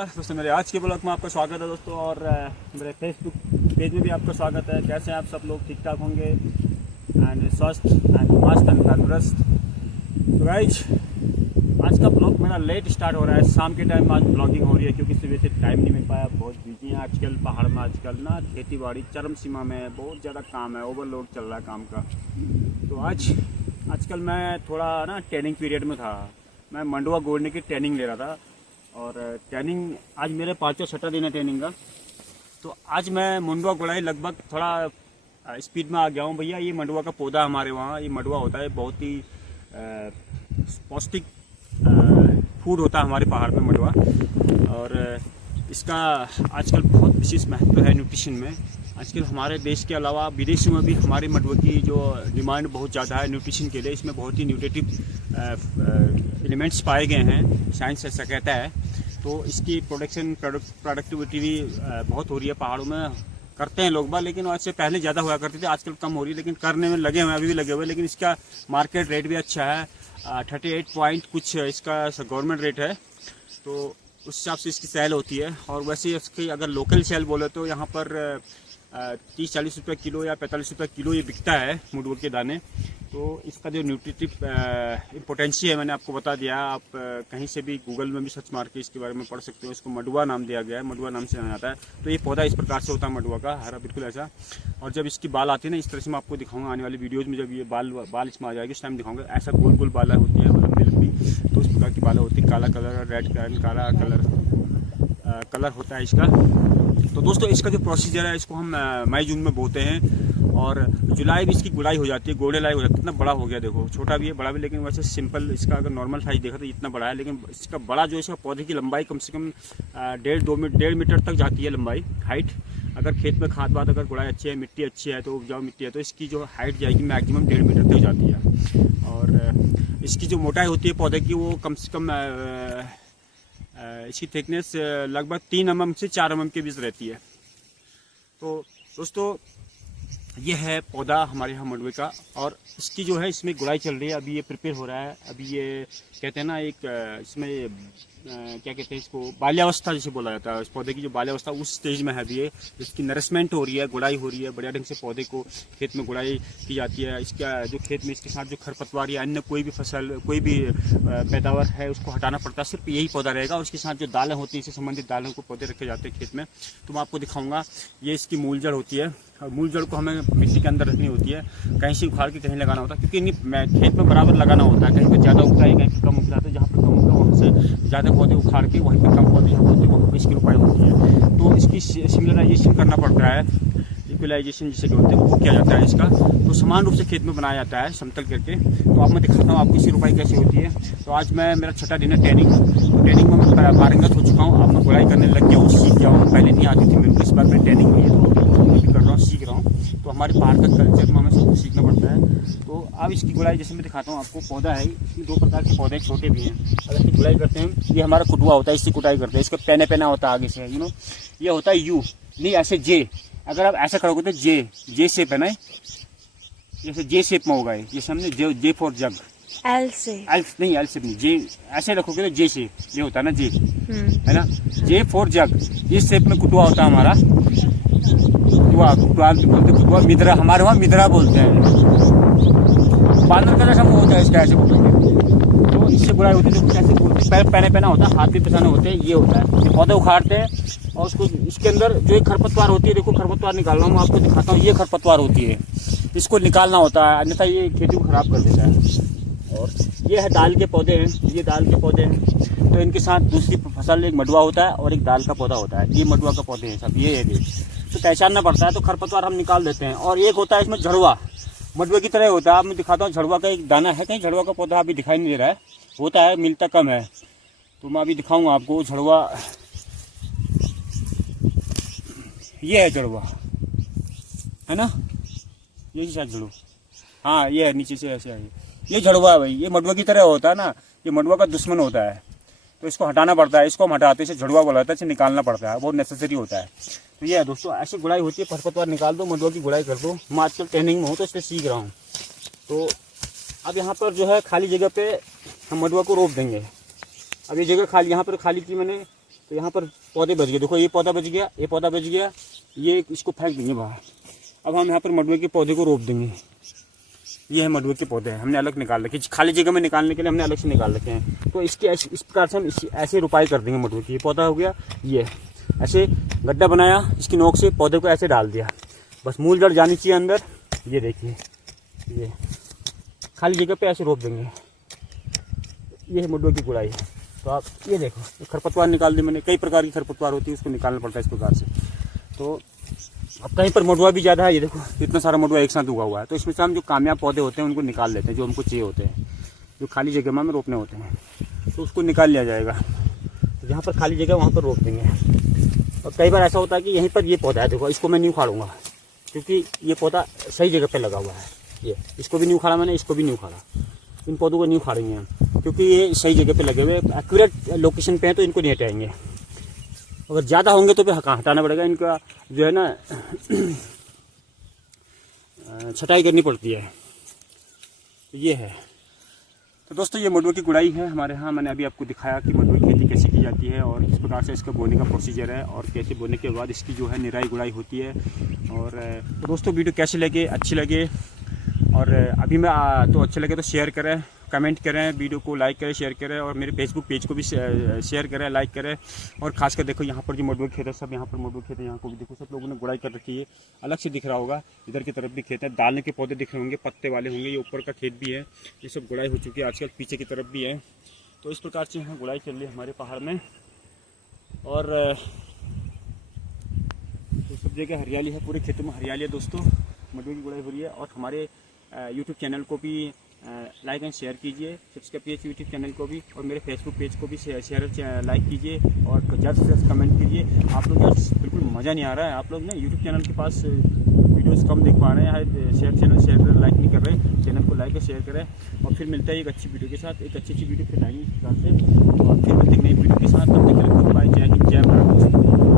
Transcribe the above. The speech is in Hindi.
दोस्तों मेरे आज के ब्लॉग में आपका स्वागत है दोस्तों। और मेरे फेसबुक पेज में भी आपका स्वागत है। कैसे हैं आप सब लोग? ठीक ठाक होंगे एंड स्वस्थ एंड मस्त एंड तंदुरुस्त। तो गाइज आज का ब्लॉग मेरा लेट स्टार्ट हो रहा है। शाम के टाइम आज ब्लॉगिंग हो रही है क्योंकि सुबह से टाइम नहीं मिल पाया। बहुत बिजी हैं आजकल पहाड़ में। आजकल ना खेती बाड़ी चरम सीमा में है, बहुत ज़्यादा काम है, ओवरलोड चल रहा है काम का। तो आजकल मैं थोड़ा ना ट्रेनिंग पीरियड में था। मैं मंडुआ गोड़ने की ट्रेनिंग ले रहा था और ट्रेनिंग आज मेरे 5वां-6वां दिन है ट्रेनिंग का। तो आज मैं मंडुआ गोड़ाई लगभग थोड़ा स्पीड में आ गया हूँ। भैया ये मंडुआ का पौधा हमारे वहाँ ये मंडुआ होता है, बहुत ही पौष्टिक फूड होता है हमारे पहाड़ में मंडुआ। और इसका आजकल बहुत विशेष महत्व है न्यूट्रिशन में। आजकल हमारे देश के अलावा विदेशों में भी हमारे मंडुआ की जो डिमांड बहुत ज़्यादा है न्यूट्रिशन के लिए। इसमें बहुत ही न्यूट्रिटिव एलिमेंट्स पाए गए हैं, साइंस ऐसा कहता है। तो इसकी प्रोडक्टिविटी भी बहुत हो रही है पहाड़ों में। करते हैं लोग बाग, लेकिन आज से पहले ज़्यादा हुआ करती थी, आजकल कम हो रही है। लेकिन करने में लगे हुए हैं, अभी भी लगे हुए हैं। लेकिन इसका मार्केट रेट भी अच्छा है, 38 पॉइंट कुछ इसका गवर्नमेंट रेट है। तो उस हिसाब से इसकी सेल होती है। और वैसे इसकी अगर लोकल सेल बोले तो यहाँ पर 30-40 रुपये किलो या 45 रुपये किलो ये बिकता है मंडुआ के दाने। तो इसका जो न्यूट्रिटिव इम्पोर्टेंसी है मैंने आपको बता दिया। आप कहीं से भी गूगल में भी सर्च मार के इसके बारे में पढ़ सकते हो। इसको मंडुआ नाम दिया गया है, मंडुआ नाम से जाना जाता है। तो ये पौधा इस प्रकार से होता है मंडुआ का, हरा बिल्कुल ऐसा। और जब इसकी बाल आती है ना इस तरह से, मैं आपको दिखाऊंगा आने वाली वीडियोज़ में। जब ये बाल इसमें आ जाएगी उस टाइम दिखाऊंगा। ऐसा गोल गोल बाला होती है, लंबी लंबी। तो उस प्रकार की बाला होती है। काला कलर, रेड कलर, काला कलर होता है इसका। तो दोस्तों इसका जो प्रोसीजर है, इसको हम मई जून में बोते हैं और जुलाई में इसकी गुड़ाई हो जाती है, गोड़े लाई हो जाती है। कितना बड़ा हो गया देखो, छोटा भी है बड़ा भी। लेकिन वैसे सिंपल इसका अगर नॉर्मल साइज देखा तो इतना बड़ा है। लेकिन इसका बड़ा जो इसका पौधे की लंबाई कम से कम 1.5 मीटर तक जाती है लंबाई, हाइट। अगर खेत में खाद वाद अगर गुड़ाई अच्छी है, मिट्टी अच्छी है, तो उपजाऊ मिट्टी है, तो इसकी जो हाइट जाएगी मैक्सिमम 1.5 मीटर तक जाती है। और इसकी जो मोटाई होती है पौधे की, वो कम से कम इसकी थिकनेस लगभग 3 mm से 4 mm के बीच रहती है। तो दोस्तों ये है पौधा हमारे यहाँ मंडुए का। और इसकी जो है इसमें गुड़ाई चल रही है, अभी ये प्रिपेयर हो रहा है। अभी ये कहते हैं ना एक इसमें क्या कहते हैं इसको, बाल्यावस्था जिसे बोला जाता है। इस पौधे की जो बाल्यावस्था उस स्टेज में है अभी ये। इसकी नरिशमेंट हो रही है, गुड़ाई हो रही है। बढ़िया ढंग से पौधे को खेत में गुड़ाई की जाती है। इसका जो खेत में इसके साथ जो खरपतवार या अन्य कोई भी फसल, कोई भी पैदावार है उसको हटाना पड़ता है। सिर्फ यही पौधा रहेगा। और उसके साथ जो दालें होती हैं, इससे संबंधित दालों को पौधे रखे जाते हैं खेत में। तो मैं आपको दिखाऊंगा। ये इसकी मूल जड़ होती है और मूल जड़ को हमें मिट्टी के अंदर रखनी होती है। कहीं से उखाड़ के कहीं लगाना होता है, क्योंकि खेत में बराबर लगाना होता है। कहीं पर ज़्यादा उगता है, कहीं पर कम उगता है। जहाँ पर कम उगता है वहाँ से ज़्यादा पौधे उखाड़ के वहीं पर कम पौधे जहाँ होते हैं वहाँ पर इसकी रोपाई होती है। तो इसकी सिमिलराइजेशन करना पड़ता है, इक्वलाइजेशन जिसे कहते हैं, वो किया जाता है इसका। तो समान रूप से खेत में बनाया जाता है समतल करके। तो अब मैं दिखाता हूँ आपको इसकी रोपाई कैसे होती है। तो आज मेरा 6वां दिन है ट्रेनिंग। तो ट्रेनिंग में मैं पारंगत हो चुका हूँ। अब मैं गुड़ाई करने लग गया हूँ, सीख गया हूँ। पहले नहीं आती थी मेरे को, इस बार मैं ट्रेनिंग हुई है तो मैं भी कर रहा हूँ, सीख रहा हूँ। तो हमारे पहाड़ का कल्चर में हमें सब कुछ सीखना पड़ता है। तो अब इसकी गुड़ाई जैसे मैं दिखाता हूँ आपको। पौधा है, इसमें 2 प्रकार के पौधे, छोटे भी हैं। अगर इसकी गुड़ाई करते हैं, ये हमारा कुटुआ होता है, इसकी कुटाई करते हैं। इसका पेना होता है आगे से, ये होता है यू, नहीं ऐसे जे। अगर आप ऐसा करोगे तो जे शेप है ना, जैसे जे शेप में होगा ये सामने। J for jug, L shape नहीं, जे ऐसे रखोगे तो जे शेप, ये होता है ना जे, है ना। जे फॉर जग, इस शेप में कुटुआ होता है हमारा। कुटुआ मिद्रा, हमारे वहाँ मिद्रा बोलते हैं। बांदर का जैसा मुँह होता है इसका, ऐसे बोलेंगे। तो इससे गुड़ाई होती है। कैसे पैना होता है, हाथ भी पिसाने होते हैं। ये होता है, ये पौधे उखाड़ते हैं और उसको इसके अंदर जो एक खरपतवार होती है, देखो खरपतवार निकालना मैं आपको दिखाता हूँ। ये खरपतवार होती है, इसको निकालना होता है, अन्यथा ये खेती को खराब कर देता है। और ये है दाल के पौधे हैं, ये दाल के पौधे हैं। तो इनके साथ दूसरी फसल एक मंडुआ होता है और एक दाल का पौधा होता है। ये मंडुआ का पौधे हैं सब, ये है। तो पहचानना पड़ता है। तो खरपतवार हम निकाल देते हैं। और एक होता है इसमें झड़ुआ, मंडुए की तरह होता है। अब मैं दिखाता हूँ, झड़ुआ का एक दाना है। कहीं झड़ुआ का पौधा अभी दिखाई नहीं दे रहा है, होता है, मिलता कम है। तो मैं अभी दिखाऊंगा आपको झड़ुआ। ये है झड़ुआ, है ना, ये शायद झड़ुआ, हाँ ये है, नीचे से ऐसे है। ये झड़ुआ है भाई, ये मंडुआ की तरह होता है ना। ये मंडुआ का दुश्मन होता है, तो इसको हटाना पड़ता है। इसको हम हटाते हैं, इसे झड़ुआ बोला जाता है, इसे निकालना पड़ता है, बहुत नेसेसरी होता है। तो ये है दोस्तों, ऐसी गुड़ाई होती है। खरपतवार निकाल दो, मंडुआ की गुड़ाई कर दो। मैं आजकल ट्रेनिंग में हूँ तो इसलिए सीख रहा हूँ। तो अब यहाँ पर जो है खाली जगह पे हम मंडुआ को रोप देंगे। अब ये जगह खाली, यहाँ पर खाली की मैंने तो यहाँ पर पौधे बच गए, देखो ये पौधा बच गया, ये पौधा बच गया, ये इसको फेंक देंगे बाहर। अब हम यहाँ पर मडुए के पौधे को रोप देंगे। ये है मडुए के पौधे, हमने अलग निकाल रखे, खाली जगह में निकालने के लिए हमने अलग से निकाल रखे हैं। तो इसके इस प्रकार से हम ऐसे रुपाई कर देंगे मडुए की। ये पौधा हो गया, ये ऐसे गड्ढा बनाया, इसकी नोक से पौधे को ऐसे डाल दिया, बस मूल जड़ जानी चाहिए अंदर। ये देखिए, ये खाली जगह पे ऐसे रोप देंगे। ये है मडुए की गुड़ाई। तो आप ये देखो, खरपतवार निकाल दी मैंने, कई प्रकार की खरपतवार होती है, उसको निकालना पड़ता है इस प्रकार से। तो अब कहीं पर मडुआ भी ज़्यादा है, ये देखो इतना सारा मडुआ एक साथ उगा हुआ है। तो इसमें से हम जो कामयाब पौधे होते हैं उनको निकाल लेते हैं, जो हमको चाहिए होते हैं, जो खाली जगह में हमें रोपने होते हैं, तो उसको निकाल लिया जाएगा। तो जहाँ पर खाली जगह वहाँ पर रोप देंगे। और कई बार ऐसा होता है कि यहीं पर ये पौधा है, देखो इसको मैं नहीं उखाड़ूंगा, क्योंकि ये पौधा सही जगह पर लगा हुआ है। ये इसको भी नहीं उखाड़ा मैंने, इसको भी नहीं उखाड़ा, इन पौधों को नहीं उखाड़ेंगे हम, क्योंकि ये सही जगह पे लगे हुए एक्यूरेट लोकेशन पे हैं, तो इनको नहीं हटाएंगे। अगर ज़्यादा होंगे तो फिर हटाना पड़ेगा, इनका जो है ना छटाई करनी पड़ती है। तो ये है। तो दोस्तों, ये मडुए की गुड़ाई है हमारे यहाँ। मैंने अभी आपको दिखाया कि मडुए की खेती कैसे की जाती है और किस प्रकार से इसका बोने का प्रोसीजर है, और कैसे बोने के बाद इसकी जो है निराई गुड़ाई होती है। और तो दोस्तों, वीडियो कैसे लगे, अच्छी लगे और अभी मैं तो अच्छे लगे तो शेयर करें, कमेंट करें, वीडियो को लाइक करें, शेयर करें, और मेरे फेसबुक पेज को भी शेयर करें, लाइक करें। और खासकर देखो यहाँ पर जो मडुए खेत है, सब यहाँ पर मडुए खेत है, यहाँ को भी देखो सब लोगों ने गुड़ाई कर रखी है। अलग से दिख रहा होगा, इधर की तरफ भी खेत है, दालने के पौधे दिख रहे होंगे, पत्ते वाले होंगे, ये ऊपर का खेत भी है, ये सब गुड़ाई हो चुकी है आजकल, पीछे की तरफ भी है। तो इस प्रकार से यहाँ गुड़ाई चल रही है हमारे पहाड़ में। और तो सब जगह हरियाली है, पूरे खेतों में हरियाली है दोस्तों, मडुए की गुड़ाई हो रही है। और हमारे यूट्यूब चैनल को भी लाइक एंड शेयर कीजिए, सब्सक्राइब कीजिए यूट्यूब चैनल को भी, और मेरे फेसबुक पेज को भी शेयर लाइक कीजिए, और ज़्यादा से ज़्यादा कमेंट कीजिए। आप लोग यार बिल्कुल मज़ा नहीं आ रहा है, आप लोग ना यूट्यूब चैनल के पास वीडियोस कम देख पा रहे हैं, शेयर करें, लाइक नहीं कर रहे, चैनल को लाइक और शेयर करें। और फिर मिलता है एक अच्छी वीडियो के साथ, एक अच्छी वीडियो फिर आएंगे इस प्रकार से।